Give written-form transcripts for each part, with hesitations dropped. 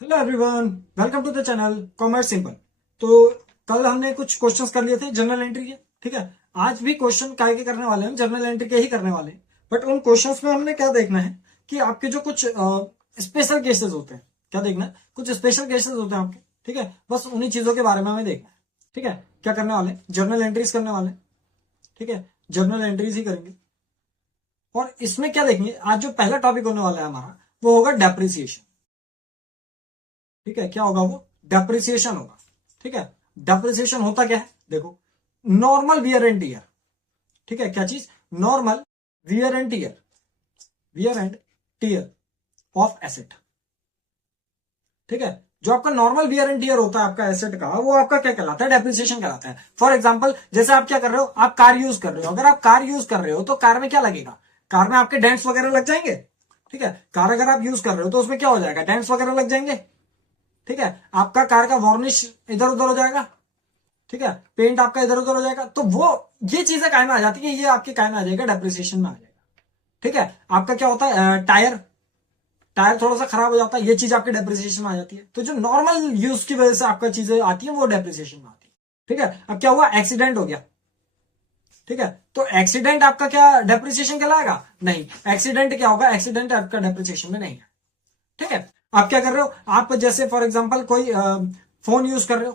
Hello everyone, welcome to the channel commerce simple. तो कल हमने कुछ क्वेश्चंस कर लिए थे जनरल एंट्री के। ठीक है, आज भी क्वेश्चन काय के करने वाले हैं, जनरल एंट्री के ही करने वाले हैं। बट उन क्वेश्चंस में हमने क्या देखना है कि आपके जो कुछ स्पेशल केसेस होते हैं, क्या देखना है, कुछ स्पेशल केसेस होते हैं आपके। ठीक है, बस उन्हीं चीजों के बारे में हमें देखना है। ठीक है, क्या करने वाले हैं, जर्नल एंट्रीज करने वाले हैं। ठीक है, जर्नल एंट्रीज ही करेंगे। और इसमें क्या देखेंगे, आज जो पहला टॉपिक होने वाला है हमारा, वो होगा डेप्रिसिएशन। ठीक है, क्या होगा वो, डेप्रिसिएशन होगा। ठीक है, डेप्रिसिएशन होता क्या है, देखो, नॉर्मल वियर एंड टीयर। ठीक है, क्या चीज, normal wear and tear, wear and tear of asset. ठीक है, जो आपका नॉर्मल वियर एंड टीयर होता है आपका एसेट का, वो आपका क्या कहलाता है, डेप्रिसिएशन कहलाता है। फॉर एग्जांपल, जैसे आप क्या कर रहे हो, आप कार यूज कर रहे हो। अगर आप कार यूज कर रहे हो तो कार में क्या लगेगा, कार में आपके डेंट्स वगैरह लग जाएंगे। ठीक है, कार अगर आप यूज कर रहे हो तो उसमें क्या हो जाएगा, डेंट्स वगैरह लग जाएंगे। ठीक है, आपका कार का वार्निश इधर उधर हो जाएगा। ठीक है, पेंट आपका इधर उधर हो जाएगा। तो वो ये चीजें काय में आ जाती है, ये आपके काय में आ जाएगा, डेप्रिसिएशन में आ जाएगा। ठीक है, आपका क्या होता है, टायर, टायर थोड़ा सा खराब हो जाता है, ये चीज आपके डेप्रिसिएशन में आ जाती है। तो जो नॉर्मल यूज की वजह से आपका चीजें आती है, वो डेप्रिसिएशन में आती है। ठीक है, अब क्या हुआ, एक्सीडेंट हो गया। ठीक है, तो एक्सीडेंट आपका क्या डेप्रिसिएशन कहलाएगा, नहीं। एक्सीडेंट क्या होगा, एक्सीडेंट आपका डेप्रिसिएशन में नहीं है। ठीक है, आप क्या कर रहे हो, आप जैसे फॉर एग्जाम्पल कोई फोन यूज कर रहे हो।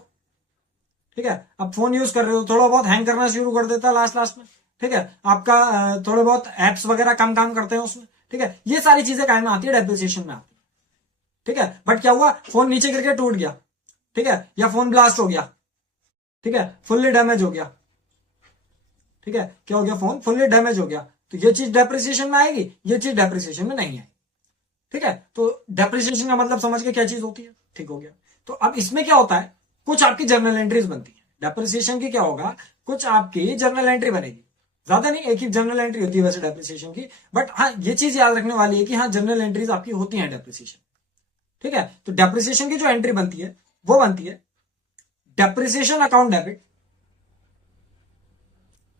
ठीक है, आप फोन यूज कर रहे हो, थोड़ा बहुत हैंग करना शुरू कर देता है लास्ट लास्ट में। ठीक है, आपका थोड़े बहुत एप्स वगैरह कम काम करते हैं उसमें। ठीक है, ये सारी चीजें काय में आती है, डेप्रिसिएशन में आती है। ठीक है, बट क्या हुआ, फोन नीचे गिर के टूट गया। ठीक है, या फोन ब्लास्ट हो गया। ठीक है, फुल्ली डैमेज हो गया। ठीक है, क्या हो गया, फोन फुल्ली डैमेज हो गया। तो ये चीज डेप्रिसिएशन में आएगी, ये चीज डेप्रिसिएशन में नहीं आएगी। ठीक है, तो डेप्रिसिएशन का मतलब समझ के क्या चीज होती है, ठीक हो गया। तो अब इसमें क्या होता है, कुछ आपकी जर्नल एंट्रीज बनती है। डेप्रिसिएशन की क्या होगा, कुछ आपकी जर्नल एंट्री बनेगी। ज्यादा नहीं, एक ही जर्नल एंट्री होती है वैसे डेप्रिसिएशन की। बट हाँ, ये चीज याद रखने वाली है कि हाँ, जर्नल एंट्रीज आपकी होती है डेप्रिसिएशन। ठीक है, तो डेप्रिसिएशन की जो एंट्री बनती है, वो बनती है depreciation account debit,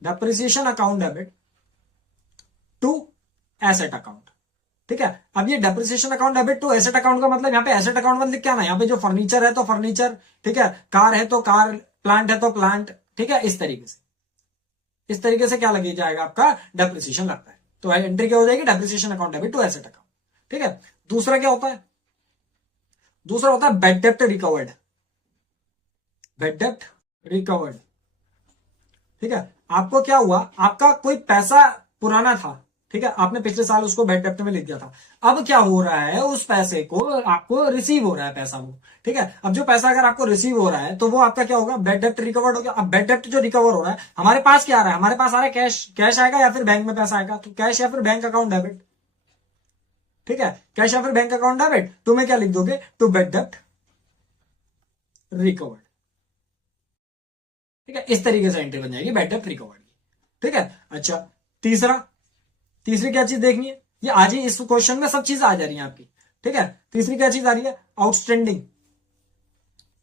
depreciation account debit to asset account. ठीक है, अब ये depreciation account debit to asset account का मतलब, यहाँ पे एसेट अकाउंट मतलब क्या ना, यहाँ पे जो फर्नीचर है तो फर्नीचर। ठीक है, कार है तो कार, प्लांट है तो प्लांट। ठीक है, इस तरीके से क्या लगे जाएगा, आपका डेप्रिसिएशन लगता है। तो एंट्री क्या हो जाएगी, depreciation account debit to asset account. ठीक है, दूसरा क्या होता है, दूसरा होता है बैड डेप्ट रिकवर्ड, बैड डेप्ट रिकवर्ड। ठीक है, आपको क्या हुआ, आपका कोई पैसा पुराना था। ठीक है, आपने पिछले साल उसको बैड डेप्ट में लिख दिया था। अब क्या हो रहा है, उस पैसे को आपको रिसीव हो रहा है पैसा वो। ठीक है, अब जो पैसा अगर आपको रिसीव हो रहा है तो वो आपका क्या होगा, बैड डेप्ट रिकवर्ड हो गया। अब बैड डेप्ट जो रिकवर हो रहा है, हमारे पास क्या आ रहा है, हमारे पास आ रहा है कैश, कैश आएगा या फिर बैंक में पैसा आएगा, तो कैश या फिर बैंक अकाउंट डेबिट। ठीक है, कैश या फिर बैंक अकाउंट डेबिट, तुम्हें क्या लिख दोगे, टू बैड डेप्ट रिकवर्ड। ठीक है, इस तरीके से एंट्री बन जाएगी बैड डेप्ट रिकवर्ड की। ठीक है, अच्छा, तीसरा, तीसरी क्या चीज देखनी है, ये आज ही इस क्वेश्चन में सब चीज आ जा रही है आपकी। ठीक है, तीसरी क्या चीज आ रही है, आउटस्टैंडिंग।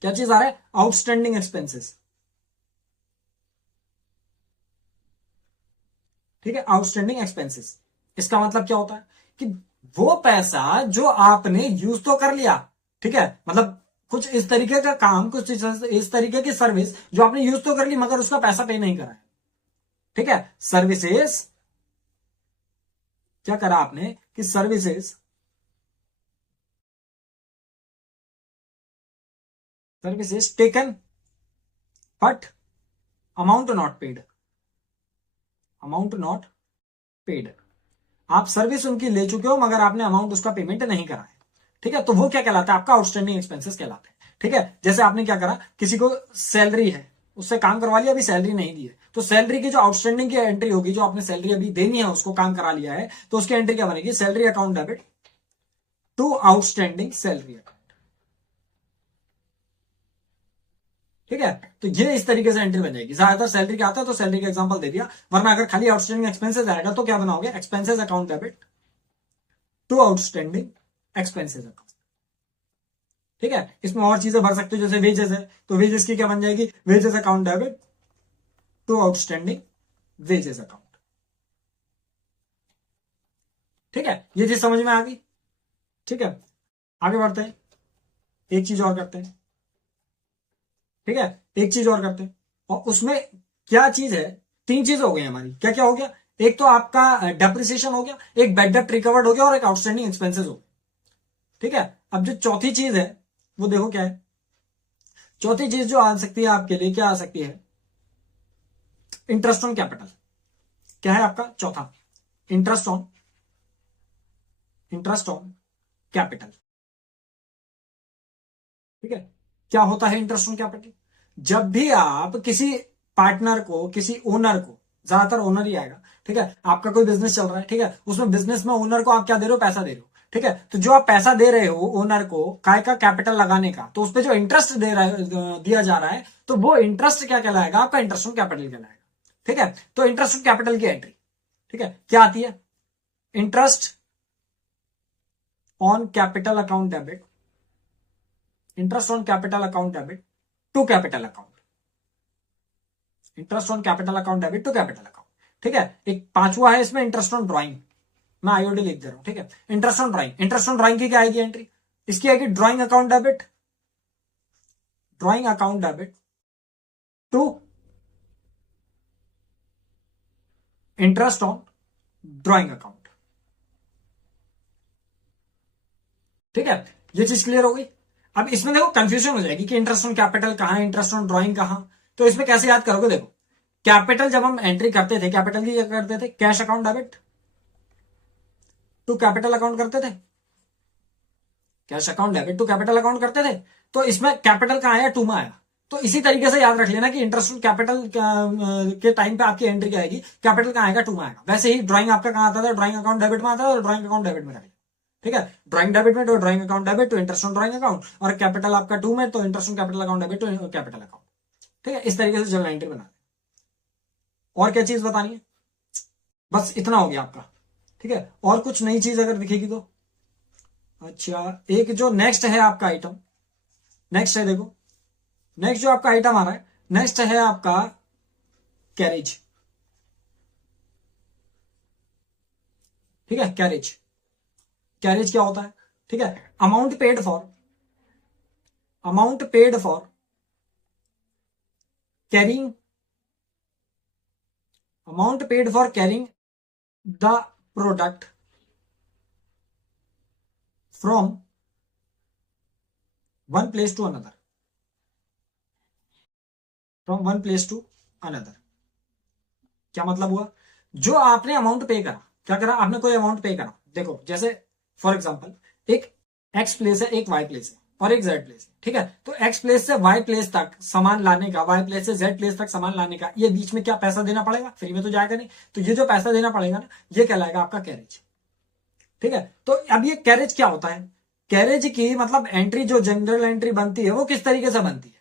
क्या चीज आ रहा है, आउटस्टैंडिंग एक्सपेंसेस। ठीक है, आउटस्टैंडिंग एक्सपेंसेस, इसका मतलब क्या होता है कि वो पैसा जो आपने यूज तो कर लिया। ठीक है, मतलब कुछ इस तरीके का काम, कुछ इस तरीके की सर्विस जो आपने यूज तो कर ली, मगर उसका पैसा पे नहीं करा है। ठीक है, सर्विसेज, क्या करा आपने कि services, services taken but amount not paid, amount not paid. आप सर्विस उनकी ले चुके हो मगर आपने अमाउंट उसका पेमेंट नहीं करा है। ठीक है, तो वो क्या कहलाता है, आपका आउटस्टैंडिंग एक्सपेंसेस कहलाते हैं। ठीक है, जैसे आपने क्या करा, किसी को सैलरी है, उससे काम करवा लिया, अभी सैलरी नहीं दी है, तो सैलरी की जो आउटस्टैंडिंग की एंट्री होगी, जो आपने सैलरी अभी देनी है, उसको काम करा लिया है, तो उसकी एंट्री क्या बनेगी, salary account debit to outstanding salary account. ठीक है, तो ये इस तरीके से एंट्री बन जाएगी। ज्यादातर सैलरी का आता है तो सैलरी का एग्जांपल दे दिया, वरना अगर खाली आउटस्टैंडिंग एक्सपेंसेस आएगा तो क्या बनाओगे, expenses account debit to outstanding expenses account. ठीक है, इसमें और चीजें भर सकते हो, जैसे वेजेस है तो वेजेस की क्या बन जाएगी, wages account debit to outstanding wages account. ठीक है, ये चीज समझ में आ गई। ठीक है, आगे बढ़ते हैं। एक चीज और करते हैं, ठीक है, एक चीज और करते हैं। और उसमें क्या चीज है, तीन चीज हो गई हमारी, क्या क्या हो गया, एक तो आपका डेप्रिसिएशन हो गया, एक बैड डेप्ट रिकवर्ड हो गया, और एक आउटस्टैंडिंग एक्सपेंसेस हो गया। ठीक है, अब जो चौथी चीज है वो देखो क्या है। चौथी चीज जो आ सकती है आपके लिए, क्या आ सकती है, इंटरेस्ट ऑन कैपिटल। क्या है आपका चौथा, interest on, interest on capital. ठीक है, क्या होता है इंटरेस्ट ऑन कैपिटल, जब भी आप किसी पार्टनर को, किसी ओनर को, ज्यादातर ओनर ही आएगा, ठीक है, आपका कोई बिजनेस चल रहा है, ठीक है, उसमें बिजनेस में ओनर को आप क्या दे रहे हो, पैसा दे रहे हो, ठीक है, तो जो आप पैसा दे रहे हो ओनर को काय का, कैपिटल लगाने का, तो उस पर जो इंटरेस्ट दे रहा है, दिया जा रहा है, तो वो इंटरेस्ट क्या कहलाएगा, आपका इंटरेस्ट ऑन कैपिटल कहलाएगा। ठीक है, तो इंटरेस्ट ऑन कैपिटल की एंट्री, ठीक है, क्या आती है, interest on capital account debit, interest on capital account debit to capital account, interest on capital account debit to capital account. ठीक है, एक पांचवा है इसमें इंटरेस्ट ऑन ड्राइंग, मैं आईओडी लिख दे रहा हूं, ठीक है, interest on drawing, interest on drawing की क्या आएगी एंट्री, इसकी आएगी drawing account debit, drawing account debit to interest on drawing account. ठीक है, ये चीज क्लियर हो गई। अब इसमें देखो कंफ्यूजन हो जाएगी कि इंटरेस्ट ऑन कैपिटल कहां है, इंटरेस्ट ऑन ड्राइंग कहां, तो इसमें कैसे याद करोगे, देखो कैपिटल जब हम एंट्री करते थे, कैपिटल की क्या करते थे, cash account debit to capital account करते थे, cash account debit to capital account करते थे, तो इसमें कैपिटल कहां आया, टू में आया। तो इसी तरीके से याद रख लेना कि इंटरेस्ट ऑन कैपिटल के टाइम पे आपकी एंट्री क्या आएगी, कैपिटल कहां आएगा, टू में आएगा। वैसे ही ड्राइंग आपका कहां आता था, ड्राइंग अकाउंट डेबिट में आता था, और ड्राइंग अकाउंट डेबिट में करेगा। ठीक है, ड्राइंग डेबिट में तो drawing account debit to interest on drawing account, और कैपिटल आपका टू में तो interest on capital account debit to capital account. ठीक है, इस तरीके से जर्नल एंट्री बना। और क्या चीज बतानी है, बस इतना हो गया आपका। ठीक है, और कुछ नई चीज अगर दिखेगी तो, अच्छा एक जो नेक्स्ट है आपका आइटम, नेक्स्ट है देखो, नेक्स्ट जो आपका आइटम आ रहा है, नेक्स्ट है आपका कैरेज। ठीक है, कैरेज, कैरेज क्या होता है, ठीक है, amount paid for, amount paid for carrying, amount paid for carrying the product from one place to another, from one place to another. क्या मतलब हुआ, जो आपने अमाउंट पे करा, क्या करा आपने, कोई अमाउंट पे करा, देखो जैसे फॉर एग्जांपल एक एक्स प्लेस है, एक वाई प्लेस है, और एक जेड प्लेस है। ठीक है, तो एक्स प्लेस से वाई प्लेस तक सामान लाने का, वाई प्लेस से जेड प्लेस तक सामान लाने का, ये बीच में क्या पैसा देना पड़ेगा, फ्री में तो जाएगा नहीं, तो ये जो पैसा देना पड़ेगा ना, ये कहलाएगा आपका कैरेज। ठीक है, तो अब ये कैरेज क्या होता है, कैरेज की मतलब एंट्री, जो जनरल एंट्री बनती है वो किस तरीके से बनती है।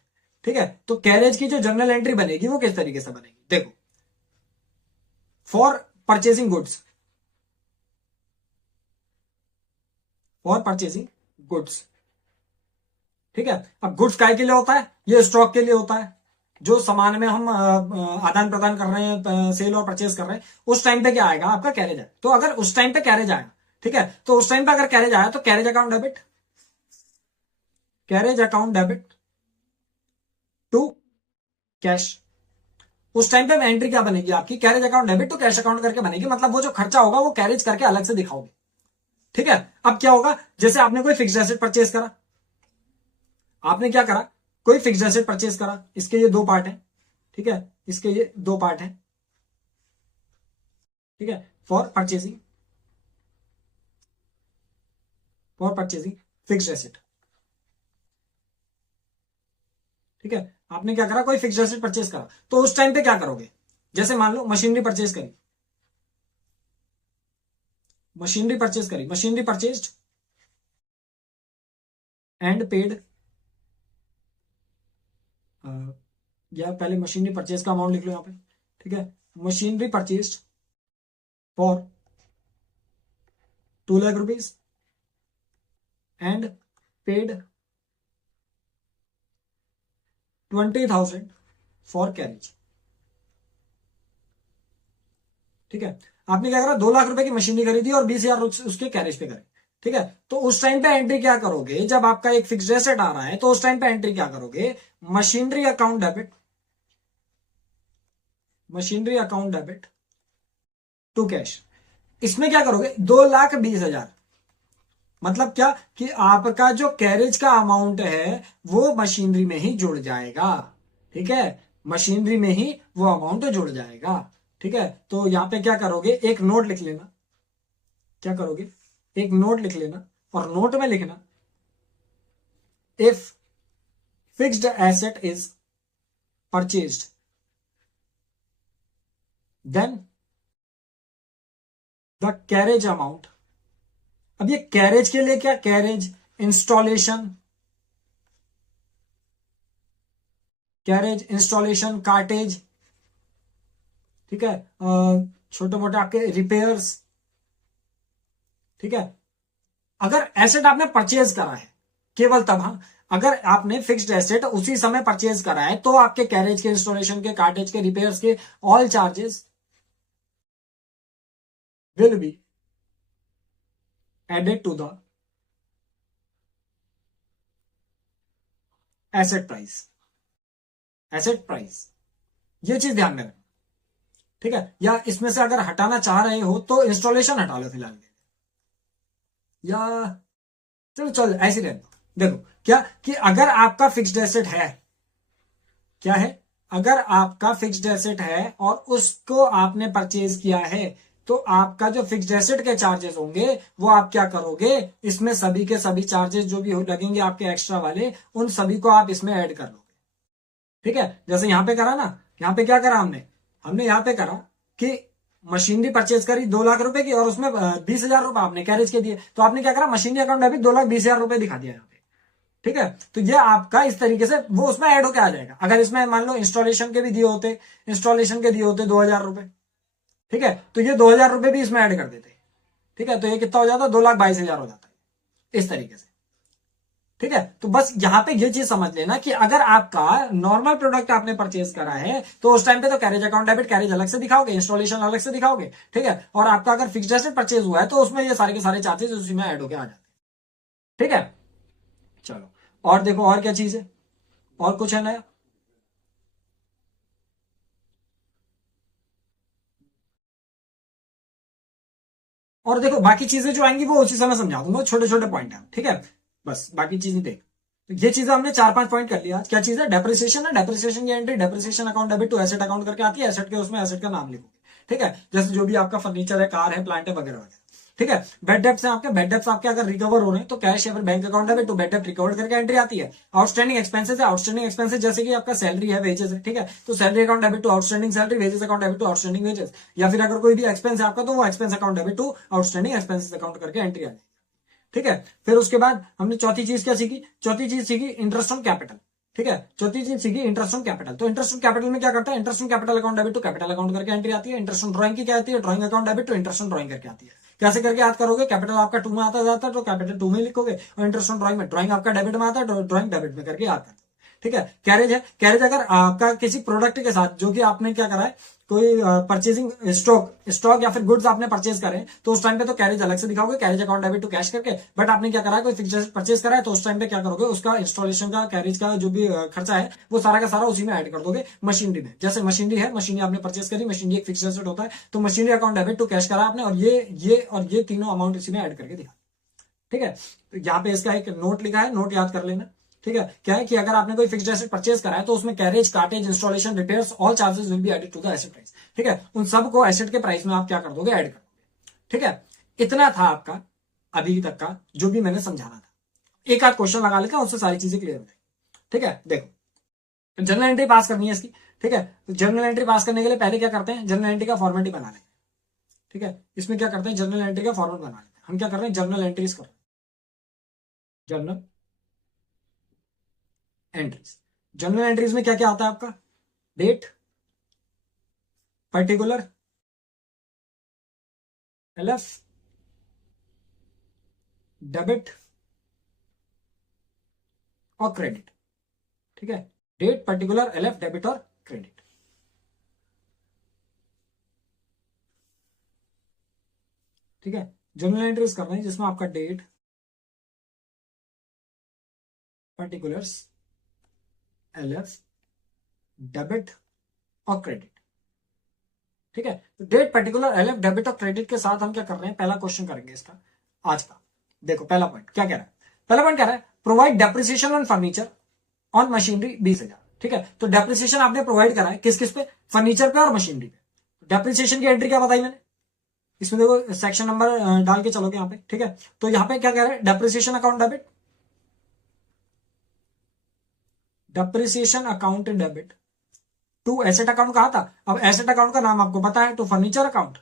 ठीक है, तो कैरेज की जो जनरल एंट्री बनेगी वो किस तरीके से बनेगी, देखो for purchasing goods, for purchasing goods. ठीक है, अब गुड्स काय के लिए होता है, ये स्टॉक के लिए होता है, जो सामान में हम आदान प्रदान कर रहे हैं, सेल और परचेज कर रहे हैं, उस टाइम पे क्या आएगा, आपका कैरेज है। तो अगर उस टाइम पे कैरेज आया, ठीक है, तो उस टाइम पे अगर कैरेज आया तो carriage account debit, carriage account debit to cash. उस टाइम पे एंट्री क्या बनेगी आपकी, carriage account debit to cash account करके बनेगी, मतलब वो जो खर्चा होगा वो कैरेज करके अलग से दिखाओगे। ठीक है, अब क्या होगा, जैसे आपने कोई फिक्स्ड एसेट परचेज करा, आपने क्या करा, कोई फिक्स्ड एसेट परचेज करा, इसके ये दो पार्ट है, ठीक है, इसके ये दो पार्ट है। ठीक है, for purchasing, for purchasing fixed asset. ठीक है, आपने क्या करा, कोई फिक्स्ड एसेट परचेज करा, तो उस टाइम पे क्या करोगे, जैसे मान लो मशीनरी परचेज करी, मशीनरी परचेज करी, मशीनरी परचेज्ड एंड पेड, या पहले मशीनरी परचेज का अमाउंट लिख लो यहां पे। ठीक है, machinery purchased for 2 lakh rupees and paid 20,000 for carriage. ठीक है, आपने क्या करा, 2 लाख रुपए की मशीनरी खरीदी और 20,000 उसके कैरेज पे करे। ठीक है, तो उस टाइम पे एंट्री क्या करोगे, जब आपका एक फिक्स्ड एसेट आ रहा है तो उस टाइम पे एंट्री क्या करोगे, machinery account debit, machinery account debit to cash. इसमें क्या करोगे, 2,20,000, मतलब क्या कि आपका जो कैरेज का अमाउंट है वो मशीनरी में ही जुड़ जाएगा। ठीक है, मशीनरी में ही वो अमाउंट जुड़ जाएगा। ठीक है, तो यहां पे क्या करोगे, एक नोट लिख लेना, क्या करोगे, एक नोट लिख लेना और नोट में लिखना, if fixed asset is purchased then the carriage amount. अब ये कैरेज के लिए क्या, carriage, installation, carriage, installation, cartage, ठीक है, छोटे मोटे आपके रिपेयर्स। ठीक है, अगर एसेट आपने परचेज करा है, केवल तब, हाँ, अगर आपने फिक्स्ड एसेट उसी समय परचेज करा है तो आपके कैरेज के, इंस्टॉलेशन के, कार्टेज के, रिपेयर्स के all charges will be added to the asset price, asset price, ये चीज ध्यान में रखना। ठीक है, या इसमें से अगर हटाना चाह रहे हो तो इंस्टॉलेशन हटा लो फिलहाल, या चलो चल ऐसे रहने दो। देखो क्या कि अगर आपका फिक्स्ड एसेट है, क्या है, अगर आपका फिक्स्ड एसेट है और उसको आपने परचेज किया है तो आपका जो फिक्स्ड एसेट के चार्जेस होंगे वो आप क्या करोगे, इसमें सभी के सभी चार्जेस जो भी लगेंगे आपके एक्स्ट्रा वाले, उन सभी को आप इसमें ऐड कर लोगे। ठीक है, जैसे यहां पे करा ना, यहां पे क्या करा हमने, हमने यहां पे करा कि मशीनरी परचेज करी 2 लाख रुपए की और उसमें 20,000 रुपए आपने कैरेज के दिए, तो आपने क्या करा, मशीनरी अकाउंट डेबिट 2,20,000 रुपए दिखा दिया यहाँ पे। ठीक है, तो ये आपका इस तरीके से वो उसमें ऐड होकर आ जाएगा। अगर इसमें मान लो इंस्टॉलेशन के भी दिए होते, इंस्टॉलेशन के दिए होते 2,000 रुपए, ठीक है, तो ये 2,000 रुपए भी इसमें ऐड कर देते। ठीक है, तो ये कितना हो जाता है, 2,22,000 हो जाता है इस तरीके से। ठीक है, तो बस यहां पे ये चीज समझ लेना कि अगर आपका नॉर्मल प्रोडक्ट आपने परचेज करा है तो उस टाइम पे तो कैरेज अकाउंट डेबिट, कैरेज अलग से दिखाओगे, इंस्टॉलेशन अलग से दिखाओगे। ठीक है, और आपका अगर फिक्स्ड एसेट परचेज हुआ है तो उसमें ये सारे के सारे चार्जेस उसी में ऐड होकर आ जाते हैं। ठीक है, चलो और देखो और क्या चीज है, और कुछ है नया। और देखो बाकी चीजें जो आएंगी वो उसी समय समझा दूंगा, छोटे छोटे पॉइंट है। ठीक है, बस बाकी चीजें देख, तो ये चीजें हमने 4-5 पॉइंट कर लिया। क्या चीज है, डेप्रिसिएशन है, डेप्रिसिएशन की entry depreciation account debit to asset account करके आती है, एसेट के उसमें एसेट का नाम लिखोगे। ठीक है, जैसे जो भी आपका फर्नीचर है, कार है, प्लांट है, वगैरह वगैरह। ठीक है, बेड डेप्ट है आपके, बेड डेप्ट आपके अगर रिकवर हो रहे हैं तो कैश या फिर bank account debit to bad डेप्ट रिकवर करके एंट्री आती है। आउटस्टैंडिंग एक्सपेंसेस है, आउटस्टैंडिंग एक्सपेंसेस जैसे कि आपका सैलरी है, वेजेस है, ठीक है, तो salary account debit to outstanding salary, wages account debit to outstanding wages, या फिर अगर कोई भी एक्सपेंस है आपका तो वो expense account debit to outstanding expenses account करके एंट्री आ जाएगी। ठीक है, फिर उसके बाद हमने चौथी चीज क्या सीखी, चौथी चीज सीखी इंटरेस्ट ऑन कैपिटल। ठीक है, चौथी चीज सीखी इंटरेस्ट ऑन कैपिटल। तो इंटरेस्ट ऑन कैपिटल में क्या करता है, interest on capital account debit to capital account करके एंट्री आती है। इंटरेस्ट ऑन ड्राइंग की क्या आती है, drawing account debit to interest on drawing करके आती है। कैसे करके याद करोगे, कैपिटल आपका 2 में आता जाता है तो कैपिटल 2 में लिखोगे, और इंटरेस्ट ऑन ड्राइंग में, ड्राइंग आपका डेबिट में आता है तो ड्राइंग डेबिट में करके याद करते। ठीक है, कैरेज है, कैरेज अगर आपका किसी प्रोडक्ट के साथ जो कि आपने क्या करा है, कोई परचेजिंग स्टॉक, स्टॉक या फिर गुड्स आपने परचेज करे तो उस टाइम पे तो कैरेज अलग से दिखाओगे, carriage account debit to cash करके। बट आपने क्या करा है, कोई फिक्स्ड परचेज करा है तो उस टाइम पे क्या करोगे, उसका इंस्टॉलेशन का, कैरेज का जो भी खर्चा है वो सारा का सारा उसी में ऐड कर दोगे मशीनरी में। जैसे मशीनरी है, मशीनरी आपने परचेज करी, मशीनरी एक फिक्स्ड एसेट होता है तो machinery account debit to cash करा आपने, और ये और ये तीनों अमाउंट इसी में ऐड करके दिखा। ठीक है, तो यहाँ पे इसका एक नोट लिखा है, नोट याद कर लेना। ठीक है, क्या है कि अगर आपने कोई फिक्स्ड एसेट परचेज करा है तो उसमें carriage, cartage, installation, repairs all charges will be added to the asset price. ठीक है, उन सब को एसेट के प्राइस में आप क्या कर दोगे, ऐड कर दोगे। ठीक है, इतना था आपका अभी तक का जो भी मैंने समझाना था। एक आध क्वेश्चन लगा लेते हैं, उससे सारी चीजें क्लियर हो जाएगी। ठीक है, देखो जर्नल एंट्री पास करनी है इसकी। ठीक है, तो जर्नल एंट्री पास करने के लिए पहले क्या करते हैं, जर्नल एंट्री का फॉर्मेट ही बना लेते हैं। ठीक है, इसमें क्या करते हैं, जर्नल एंट्री का फॉर्मेट बना लेते हैं। हम क्या कर रहे हैं, जर्नल एंट्रीज कर रहे हैं, जर्नल एंट्रीज। जर्नल एंट्रीज में क्या क्या आता है आपका, डेट, पर्टिकुलर, एलएफ, डेबिट और क्रेडिट। ठीक है, डेट, पर्टिकुलर, एलएफ, डेबिट और क्रेडिट। ठीक है, जर्नल एंट्रीज कर रहे हैं जिसमें आपका डेट, पर्टिकुलर्स, एलएफ, डेबिट और क्रेडिट। ठीक है, तो डेट, पर्टिकुलर, एलएफ, डेबिट और क्रेडिट के साथ हम क्या कर रहे हैं, पहला क्वेश्चन करेंगे इसका आज का। देखो पहला पॉइंट क्या कह रहा है, पहला पॉइंट कह रहा है provide depreciation on furniture on machinery 20,000। ठीक है, तो डेप्रिसिएशन आपने प्रोवाइड करा है किस किस पे, फर्नीचर पे और मशीनरी पे। डेप्रिसिएशन की एंट्री क्या बताई मैंने, इसमें देखो सेक्शन नंबर डाल के चलोगे यहाँ पे। ठीक है, तो यहाँ पे क्या कह रहा है, depreciation account debit, depreciation account debit to asset account कहा था। अब एसेट अकाउंट का नाम आपको पता है, टू फर्नीचर अकाउंट,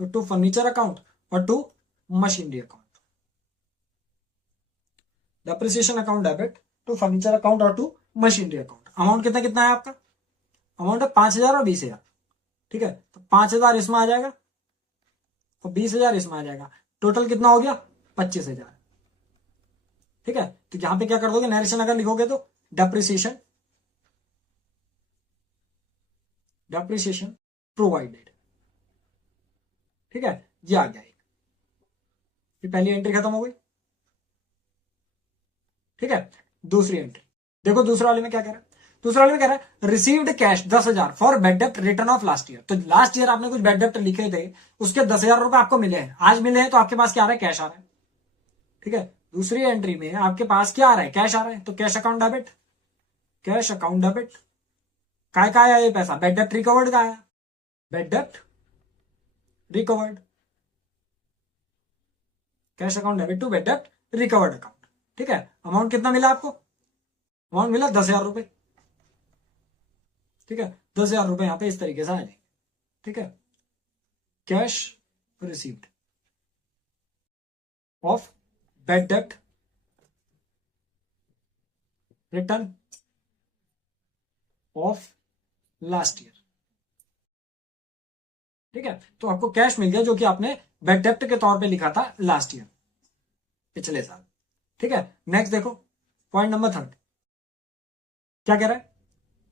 तो टू फर्नीचर अकाउंट और to machinery account. Depreciation account debit to furniture account और टू मशीनरी अकाउंट। अमाउंट कितना कितना है आपका, अमाउंट है 5,000 और 20,000। ठीक है, तो 5,000 इसमें आ जाएगा और 20,000 इसमें आ जाएगा, टोटल कितना हो गया 25,000। ठीक है, तो यहां पे क्या कर दोगे, नरेशन अगर लिखोगे तो डेप्रिसिएशन, डेप्रिसिएशन प्रोवाइडेड। ठीक है, ये आ गया, ये पहली एंट्री खत्म हो गई। ठीक है, दूसरी एंट्री देखो, दूसरा वाले में क्या कह रहा है, दूसरा वाले में कह रहा है रिसीव्ड कैश 10,000 फॉर बेड डेप्ट रिटर्न ऑफ लास्ट ईयर। तो लास्ट ईयर आपने कुछ बेड डेप्ट लिखे थे, उसके 10,000 रुपए आपको मिले हैं, आज मिले हैं, तो आपके पास क्या आ रहा है, कैश आ रहा है। ठीक है, दूसरी एंट्री में आपके पास क्या आ रहा है, कैश आ रहा है, तो cash account debit, cash account debit काय का आया ये पैसा, बेड डेप्ट रिकवर्ड का आया, bed dept recovered, cash account debit to bad dept recovered account. ठीक है, अमाउंट कितना मिला आपको, अमाउंट मिला 10,000 रुपए। ठीक है, 10,000 रुपए यहां पे इस तरीके से आ जाएंगे। ठीक है, कैश रिसीव्ड ऑफ बेड डेप्ट रिटर्न ऑफ लास्ट ईयर। ठीक है, तो आपको कैश मिल गया जो कि आपने बेड डेप्ट के तौर पे लिखा था लास्ट ईयर, पिछले साल। ठीक है, नेक्स्ट देखो पॉइंट नंबर 3 क्या कह रहा है,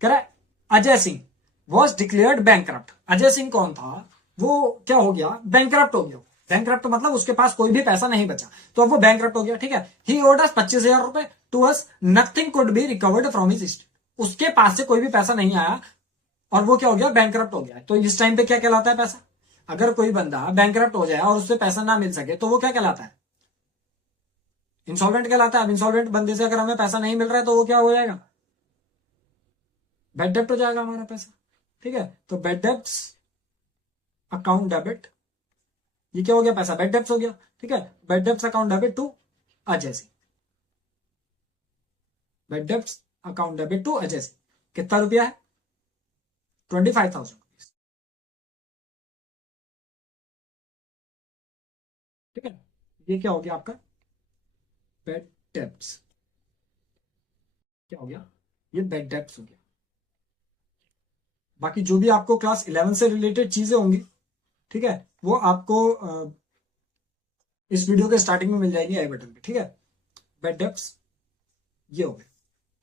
कह रहा है Ajay Singh was declared bankrupt. Ajay Singh कौन था, वो क्या हो गया, बैंकरप्ट हो गया। बैंकरप्ट मतलब उसके पास कोई भी पैसा नहीं बचा, तो अब वो बैंकरप्ट हो गया। ठीक है, ही ओड अस 25,000 रुपए to us, nothing could be recovered from his estate. उसके पास से कोई भी पैसा नहीं आया और वो क्या हो गया, बैंकरप्ट हो गया। तो इस टाइम पे क्या कहलाता है पैसा, अगर कोई बंदा बैंकरप्ट हो जाए और उससे पैसा ना मिल सके तो वो क्या कहलाता है, इंसॉल्वेंट कहलाता है। अब इंसॉल्वेंट बंदे से अगर हमें पैसा नहीं मिल रहा है तो वो क्या हो जाएगा, बेड डेप्ट हो जाएगा हमारा पैसा। ठीक है, तो बेड डेप्ट्स अकाउंट डेबिट, ये क्या हो गया, पैसा बेड डेप्ट हो गया। ठीक है, bed dept account debit to Ajay Singh, bed dept account debit to Ajay Singh. कितना रुपया है, 25,000 रुपीज। ठीक है, ये क्या हो गया आपका, बेड डेप्ट, क्या हो गया, ये बेड डेप्ट हो गया। बाकी जो भी आपको क्लास 11 से रिलेटेड चीजें होंगी, ठीक है, वो आपको इस वीडियो के स्टार्टिंग में मिल जाएगी आई बटन पे। ठीक है, बेड डेप्ट्स ये हो गए।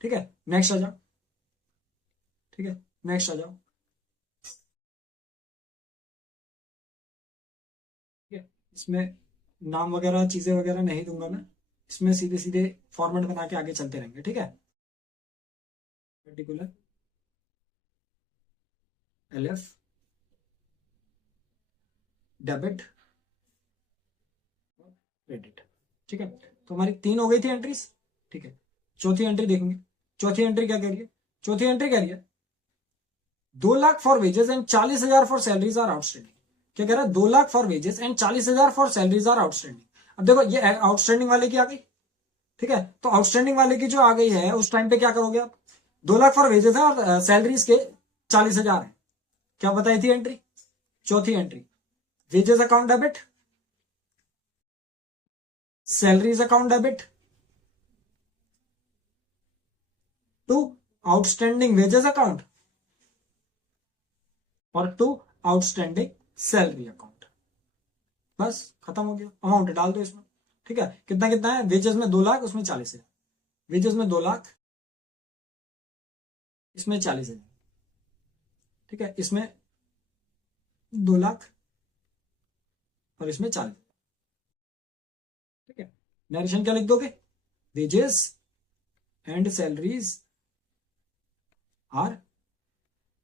ठीक है, नेक्स्ट आ जाओ। ठीक है, नेक्स्ट आ जाओ। ठीक है, इसमें नाम वगैरह चीजें वगैरह नहीं दूंगा मैं, इसमें सीधे सीधे फॉर्मेट बना के आगे चलते रहेंगे। ठीक है, पर्टिकुलर, एलएफ, डेबिट, क्रेडिट। ठीक है, तो हमारी 3 हो गई थी एंट्रीज। ठीक है, चौथी एंट्री देखेंगे। चौथी एंट्री क्या कह रही है, चौथी एंट्री कह रही है 2 lakh for wages and 40,000 for salaries are outstanding. क्या कह रहा है, 2 lakh for wages and 40,000 for salaries are outstanding. अब देखो ये आउटस्टैंडिंग वाले की आ गई। ठीक है, तो आउटस्टैंडिंग वाले की जो आ गई है उस टाइम पे क्या करोगे आप, 2 लाख फॉर वेजेस है और सैलरीज के 40,000 है। क्या बताई थी एंट्री, चौथी entry, wages account debit, salaries account debit to outstanding wages account और टू आउटस्टैंडिंग सैलरी अकाउंट। बस खत्म हो गया, अमाउंट डाल दो इसमें। ठीक है, कितना कितना है, वेजेस में 2 लाख, उसमें 40,000, वेजेस में 2 लाख, इसमें 40,000। ठीक है, इसमें 2 लाख और इसमें 40। ठीक है, नरेशन क्या लिख दोगे? Wages and salaries are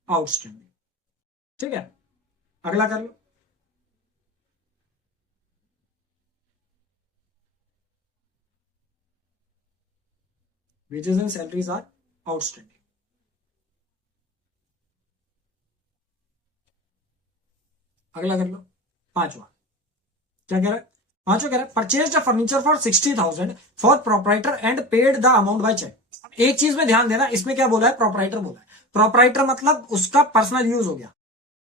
outstanding. ठीक है, अगला कर लो। Wages and salaries are outstanding. अगला कर लो, पांचवा। क्या कह रहा है? पांचवा कह रहा है purchase the furniture for 60,000 for proprietor and paid the amount by cheque. एक चीज में ध्यान देना, इसमें क्या बोला है? प्रोपराइटर बोला है। प्रोपराइटर मतलब उसका पर्सनल यूज हो गया।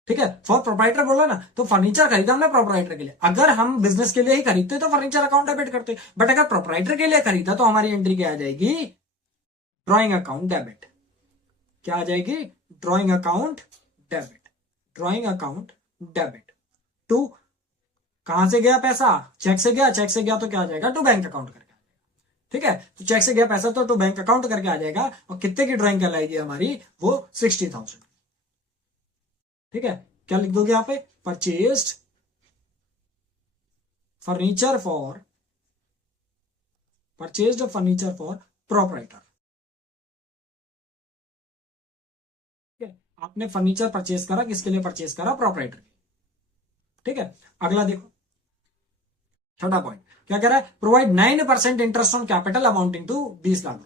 ठीक है, फॉर प्रोपराइटर बोला ना, तो फर्नीचर खरीदा हमने प्रोपराइटर के लिए। अगर हम बिजनेस के लिए ही खरीदते तो फर्नीचर अकाउंट डेबिट करते, बट अगर प्रोपराइटर के लिए खरीदा तो हमारी एंट्री क्या आ जाएगी? Drawing account debit. क्या आ जाएगी? Drawing account debit. Drawing account debit to, कहां से गया पैसा? चेक से गया। चेक से गया तो क्या आ जाएगा? टू बैंक अकाउंट करके। ठीक है, तो चेक से गया पैसा तो टू बैंक अकाउंट करके आ जाएगा। और कितने की ड्राइंग कहलाएगी हमारी? वो 60,000। ठीक है, क्या लिख दोगे यहां पे? Purchased furniture for proprietor. ठीक है, आपने फर्नीचर परचेज करा, किसके लिए परचेज करा? प्रोपराइटर। ठीक है, अगला देखो, छठा पॉइंट क्या कह रहा है? Provide 9% interest on capital amounting to 20 lakh.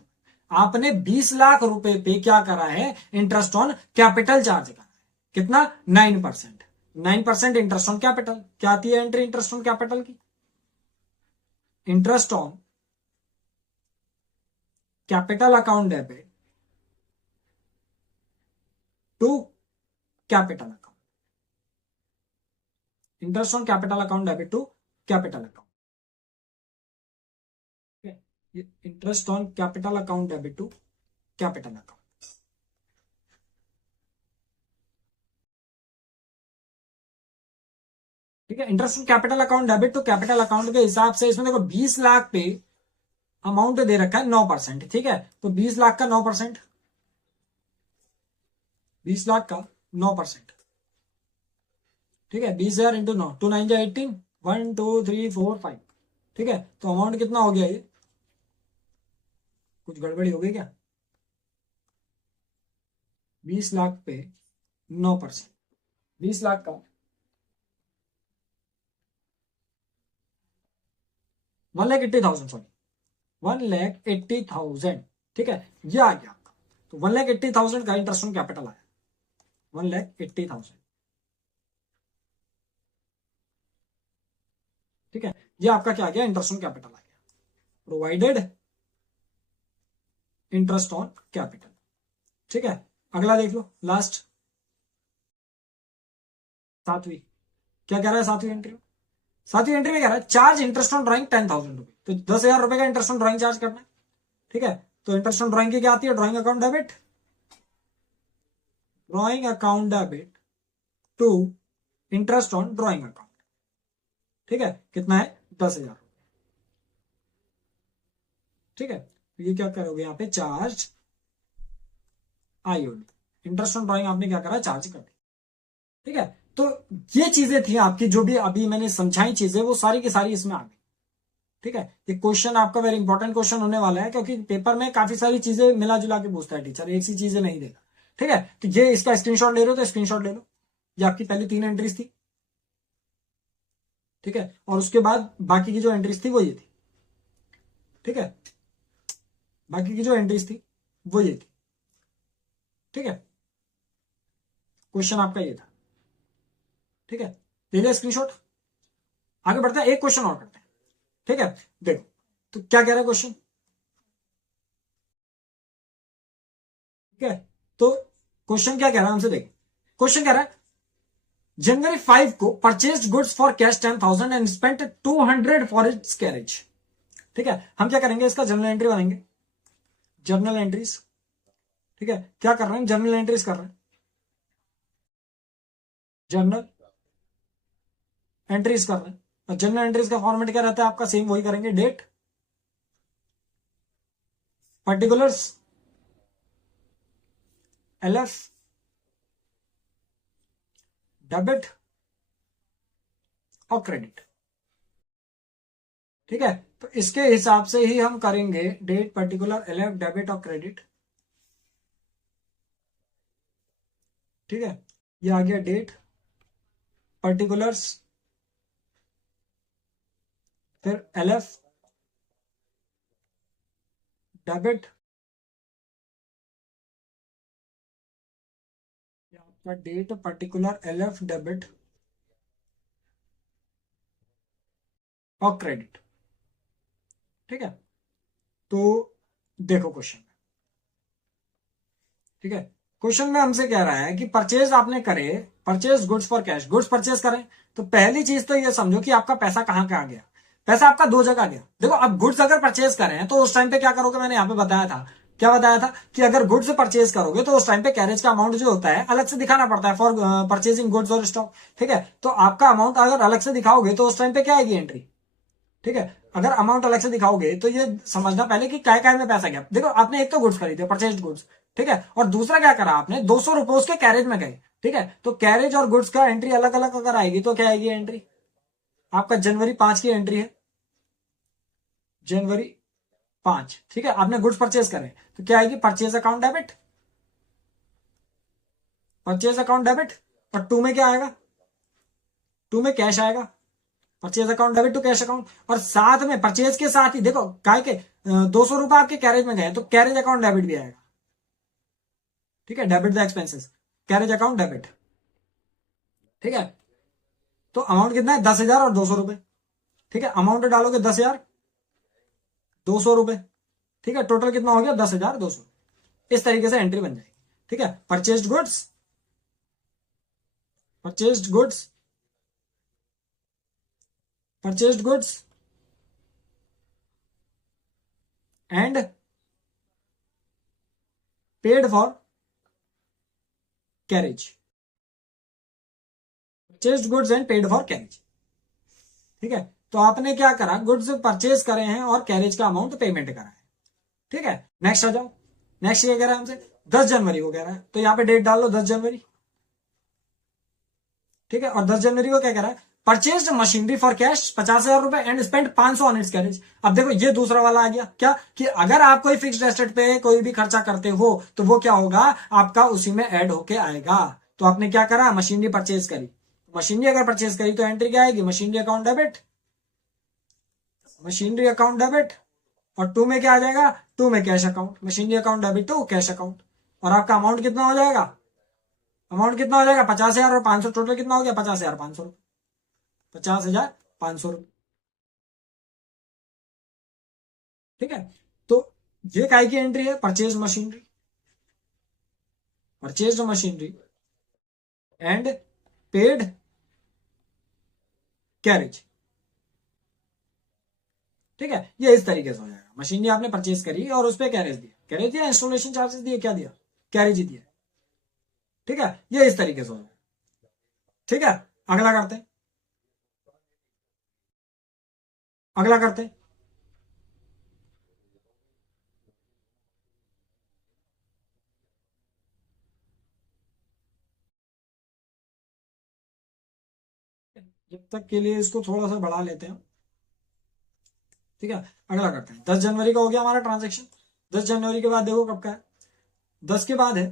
आपने 20 लाख रुपए पे क्या करा है? इंटरेस्ट ऑन कैपिटल चार्ज करा है। कितना? 9%। 9% इंटरेस्ट ऑन कैपिटल। क्या आती है एंट्री इंटरेस्ट ऑन कैपिटल की? Interest on capital account debit to capital account. Interest on capital account debit to capital account. Interest on capital account debit to capital account. ठीक है, interest on capital account debit to capital account के हिसाब से इसमें देखो 20 लाख पे amount दे रखा है 9%। ठीक है, तो 20 लाख का 9%, 20 लाख का 9%। ठीक है, 20,000 इंटू 9, 2 9 जा 18, 1 2 3 4 5। ठीक है, तो अमाउंट कितना हो गया? ये कुछ गड़बड़ी हो गई क्या? 20 लाख पे 9%, 20 लाख का 1,80,000, सॉरी 1,80,000। ठीक है, ये आ गया आपका। तो 1,80,000 का इंटरेस्ट ऑन कैपिटल आया, 1,80,000। ठीक है, ये आपका क्या आ गया? इंटरेस्ट ऑन कैपिटल आ गया। Provided interest on capital. ठीक है, अगला देख लो, लास्ट, सातवीं। क्या कह रहा है सातवीं एंट्री में? सातवीं एंट्री में कह रहा है चार्ज इंटरेस्ट ऑन ड्राइंग 10,000 रुपए। तो 10,000 रुपए का इंटरेस्ट ऑन ड्राइंग चार्ज करना है। ठीक है, तो इंटरेस्ट ऑन ड्राइंग की क्या आती है? Drawing account debit, drawing account debit to interest on drawing account. ठीक है, कितना है? 10,000। ठीक है, तो ये क्या करोगे यहाँ पे? Charge IOD, interest on drawing आपने क्या करा? चार्ज कर दिया। ठीक है, तो ये चीजें थी आपकी, जो भी अभी मैंने समझाई चीजें, वो सारी की सारी इसमें आ गई। ठीक है, ये क्वेश्चन आपका वेरी इंपॉर्टेंट क्वेश्चन होने वाला है, क्योंकि पेपर में काफी सारी चीजें मिला जुला के पूछता है टीचर, एक सी चीजें नहीं देगा। ठीक है, तो ये इसका स्क्रीनशॉट ले रहे हो तो स्क्रीनशॉट ले लो। ये आपकी पहली 3 एंट्रीज थी। ठीक है, और उसके बाद बाकी की जो एंट्रीज थी वो ये थी। ठीक है, बाकी की जो एंट्रीज थी वो ये थी। ठीक है, क्वेश्चन आपका ये था। ठीक है, ले लिया स्क्रीनशॉट। आगे बढ़ते हैं, एक क्वेश्चन और करते हैं। ठीक है, देखो तो क्या कह रहा है क्वेश्चन। ठीक है, तो क्वेश्चन क्या कह रहा है हमसे? देखो, क्वेश्चन कह रहा है जनवरी 5 को purchase goods for cash 10,000 and spent 200 for its carriage. ठीक है, हम क्या करेंगे? इसका जर्नल एंट्री बनाएंगे, जर्नल एंट्रीज। ठीक है, क्या कर रहे हैं? जर्नल एंट्रीज कर रहे हैं, जर्नल एंट्रीज कर रहे हैं। और जर्नल एंट्रीज का फॉर्मेट क्या रहता है आपका? सेम वही करेंगे, डेट, पर्टिकुलर्स, एलएफ, डेबिट और क्रेडिट। ठीक है, तो इसके हिसाब से ही हम करेंगे डेट पर्टिकुलर एलएफ डेबिट और क्रेडिट। ठीक है, ये आ गया डेट पर्टिकुलर्स, फिर एलएफ डेबिट, आपका डेट पर्टिकुलर एलएफ डेबिट और क्रेडिट। ठीक है, तो देखो क्वेश्चन, ठीक है, क्वेश्चन में हमसे कह रहा है कि परचेज आपने करे, purchase goods for cash, goods purchase करें, तो पहली चीज तो ये समझो कि आपका पैसा कहां कहां गया। पैसा आपका दो जगह गया। देखो, अब गुड्स अगर परचेज करें तो उस टाइम पे क्या करोगे, मैंने यहां पे बताया था, क्या बताया था कि अगर गुड्स परचेज करोगे तो उस टाइम पे कैरेज का अमाउंट जो होता है अलग से दिखाना पड़ता है फॉर परचेजिंग गुड्स और स्टॉक। ठीक है, तो आपका अमाउंट अगर अलग से दिखाओगे तो उस टाइम पे क्या आएगी एंट्री। ठीक है, अगर अमाउंट अलग से दिखाओगे तो ये समझना पहले कि काय काय में पैसा गया। देखो, आपने एक तो गुड्स खरीदे, परचेज गुड्स, ठीक है, और दूसरा क्या करा आपने, 200 रुपए उसके कैरेज में गए। ठीक है, तो कैरेज और गुड्स का एंट्री अलग अलग अगर आएगी तो क्या आएगी एंट्री, आपका जनवरी 5 की एंट्री है, जनवरी 5। ठीक है, आपने गुड्स परचेज करे तो क्या आएगी, purchase account debit, purchase account debit, और टू में क्या आएगा, टू में कैश आएगा, purchase account debit to cash account. और साथ में परचेज के साथ ही देखो काय के 200 रुपए आपके कैरेज में गए तो कैरेज अकाउंट डेबिट भी आएगा। ठीक है, debit the expenses, carriage account debit. ठीक है, तो अमाउंट कितना है, 10,000 और 200 रुपए। ठीक है, अमाउंट डालोगे 10,000, 200 रुपए। ठीक है, टोटल कितना हो गया, 10,200। इस तरीके से एंट्री बन जाएगी। ठीक है, purchase goods, purchase goods, purchase goods and paid for carriage, purchase goods and paid for carriage. ठीक है, तो आपने क्या करा, गुड्स परचेज करे हैं और कैरेज का अमाउंट पेमेंट करा है। ठीक है, नेक्स्ट आ जाओ, नेक्स्ट ये कह रहा है हमसे 10 जनवरी को कह रहा है, तो यहां पे डेट डाल लो 10 जनवरी। ठीक है, और 10 जनवरी को क्या कह रहा है, परचेज मशीनरी फॉर कैश 50,000 रुपए and spend 500 on it's carriage. अब देखो ये दूसरा वाला आ गया, क्या कि अगर आप कोई फिक्स्ड एसेट पे कोई भी खर्चा करते हो तो वो क्या होगा, आपका उसी में ऐड होके आएगा। तो आपने क्या करा, मशीनरी परचेज करी, मशीनरी अगर परचेज करी तो एंट्री क्या आएगी, machinery account debit, machinery account debit, और टू में क्या आ जाएगा, टू में cash account, machinery account debit to cash account. और आपका अमाउंट कितना हो जाएगा, अमाउंट कितना हो जाएगा, 50,000 और 500, टोटल कितना हो गया, 50,500 रुपए, 50,500 रुपए। ठीक है, तो ये काय की एंट्री है, purchase machinery, purchase machinery and paid carriage. ठीक है, ये इस तरीके से हो जाएगा, मशीनरी आपने परचेज करी और उस पर कैरेज दिया, कैरेज दिया, इंस्टॉलेशन चार्जेस दिए, क्या दिया, कैरेज ही दिया। ठीक है, ये इस तरीके से हो जाएगा। ठीक है, अगला करते हैं, अगला करते हैं। जब तक के लिए इसको थोड़ा सा बढ़ा लेते हैं। ठीक है, अगला करते हैं, 10 जनवरी का हो गया हमारा ट्रांजेक्शन। 10 जनवरी के बाद देखो कब का है, 10 के बाद है।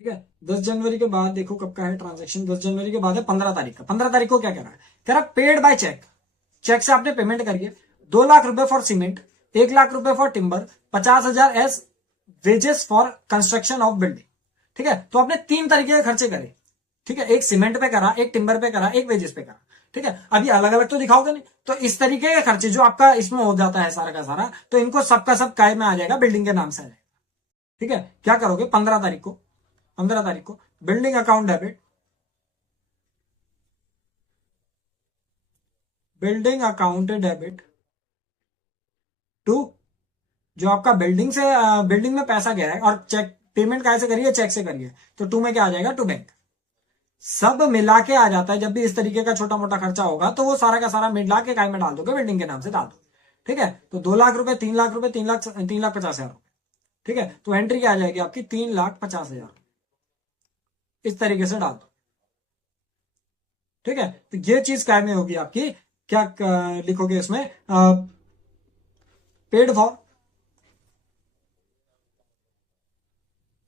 ठीक है, 10 जनवरी के बाद देखो कब का है ट्रांजेक्शन, 10 जनवरी के बाद है 15 तारीख का। 15 तारीख को क्या कह रहा है, कह रहा पेड बाय चेक, चेक से आपने पेमेंट करी है, 2 लाख रुपए फॉर सीमेंट, 1 लाख रुपए for timber, 50,000 as wages for construction of building. ठीक है, तो आपने 3 तरीके के खर्चे करे। ठीक है, एक सीमेंट पे करा, एक टिम्बर पे करा, एक वेजेस पे करा। ठीक है, अभी अलग अलग तो दिखाओगे नहीं, तो इस तरीके के खर्चे जो आपका इसमें हो जाता है सारा का सारा, तो इनको सबका सब काय में आ जाएगा, बिल्डिंग के नाम से आ जाएगा। ठीक है, क्या करोगे, 15 तारीख को, 15 तारीख को building account debit, building account debit to, जो आपका बिल्डिंग से बिल्डिंग में पैसा गया है, और चेक पेमेंट कैसे करिए, चेक से करिए, तो टू में क्या आ जाएगा, टू बैंक। सब मिला के आ जाता है, जब भी इस तरीके का छोटा मोटा खर्चा होगा तो वो सारा का सारा मिला के काय में डाल दोगे, बिल्डिंग के नाम से डाल दो। ठीक है, तो 2 लाख रुपए, 3 लाख रुपए, 3 लाख 50,000 रुपए। ठीक है, तो एंट्री क्या आ जाएगी आपकी 3,50,000, इस तरीके से डाल दो। ठीक है, तो ये चीज क्या में होगी आपकी, क्या लिखोगे इसमें, paid for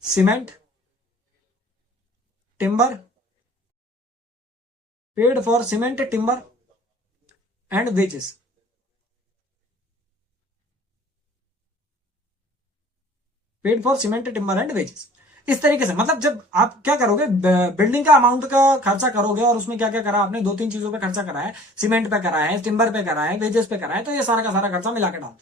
cement, timber, paid for cement, timber and wages. Paid for cement, timber and wages, इस तरीके से। मतलब जब आप क्या करोगे, बिल्डिंग का अमाउंट का खर्चा करोगे और उसमें क्या क्या करा आपने, 2-3 चीजों पे खर्चा करा है, सीमेंट पे करा है, टिम्बर पे करा है, वेजेस पे करा है, तो ये सारा का सारा खर्चा मिला के डाल दो।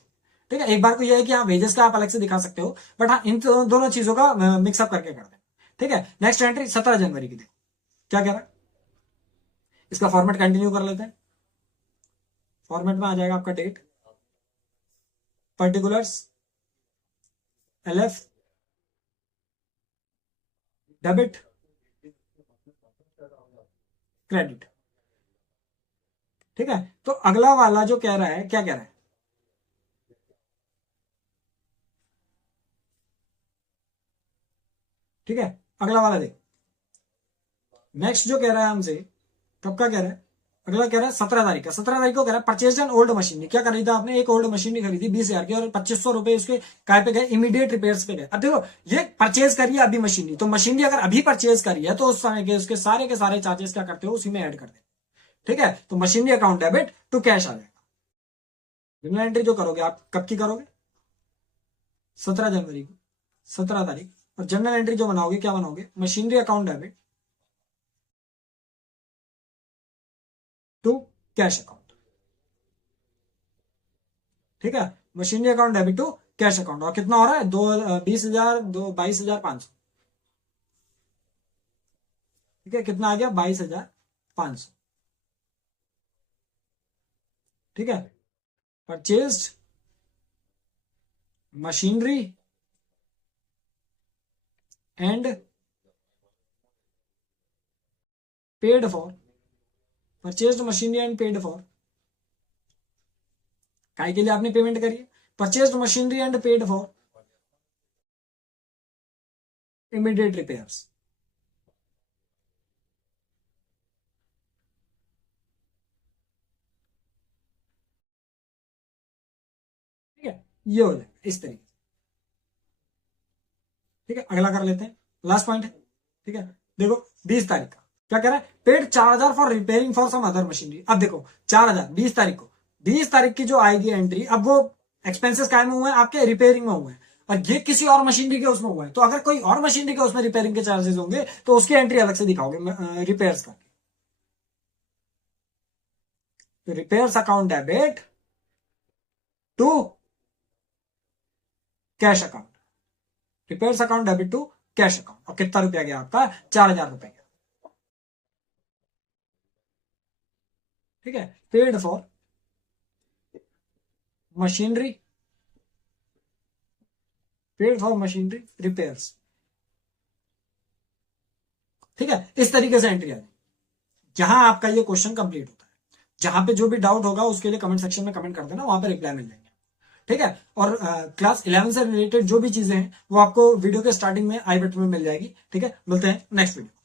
ठीक है, एक बार को ये है कि हाँ वेजेस का आप अलग से दिखा सकते हो, बट हाँ इन दोनों चीजों का मिक्सअप करके कर दे। ठीक है, नेक्स्ट एंट्री 17 जनवरी की देखो क्या कह रहा है, इसका फॉर्मेट कंटिन्यू कर लेते हैं। फॉर्मेट में आ जाएगा आपका date, particulars, LF, debit, credit. ठीक है, तो अगला वाला जो कह रहा है, क्या कह रहा है, ठीक है, अगला वाला देख, नेक्स्ट जो कह रहा है हमसे, कब का कह रहा है, अगला कह रहा है 17 तारीख का। 17 तारीख को कह रहा है परचेज एन ओल्ड मशीनरी। क्या खरीदा आपने, एक ओल्ड मशीनरी खरीदी 20,000 की, और 2500 रुपए उसके काय पे गए, इमीडिएट रिपेयर्स पे गए। अब देखो ये परचेज करी है अभी मशीनरी, तो मशीनरी अगर अभी परचेज करी है तो उस समय के सारे चार्जेस क्या करते हो, उसी में ऐड कर दे। ठीक है, तो machinery account debit to cash आ जाएगा। जर्नल एंट्री जो करोगे आप कब की करोगे, 17 जनवरी को, 17 तारीख। और जर्नल एंट्री जो बनाओगे क्या बनाओगे, machinery account debit to cash account. ठीक है, machinery account debit to cash account. और कितना हो रहा है, 20,000, 22,500। ठीक है, कितना आ गया, 22,500। ठीक है, purchased machinery and paid for, purchased machinery and paid for, काय के लिए आपने पेमेंट करी है, purchased machinery and paid for immediate repairs. ठीक है, ये हो जाएगा इस तरीके से। ठीक है, अगला कर लेते हैं, लास्ट पॉइंट है। ठीक है, देखो 20 तारीख का क्या कह रहा है, paid 4,000 for repairing for some other machinery. अब देखो 4,000 20 तारीख को, 20 तारीख की जो आएगी एंट्री, अब वो एक्सपेंसेस काय में हुए हैं आपके, रिपेयरिंग में हुए हैं, और ये किसी और मशीनरी के उसमें हुआ है। तो अगर कोई और मशीनरी के उसमें रिपेयरिंग के चार्जेस होंगे तो उसकी एंट्री अलग से दिखाओगे रिपेयर्स का। तो repairs account debit to cash account, repairs account debit to cash account. और कितना रुपया गया आपका, 4,000 रुपया गया। ठीक है, paid for machinery, paid for machinery repairs. ठीक है, इस तरीके से एंट्री आ जाए। जहां आपका ये क्वेश्चन कंप्लीट होता है, जहां पे जो भी डाउट होगा उसके लिए कमेंट सेक्शन में कमेंट कर देना, वहां पे रिप्लाई मिल जाएंगे। ठीक है, और क्लास 11 से रिलेटेड जो भी चीजें हैं वो आपको वीडियो के स्टार्टिंग में आई बटन में मिल जाएगी। ठीक है, मिलते हैं नेक्स्ट वीडियो।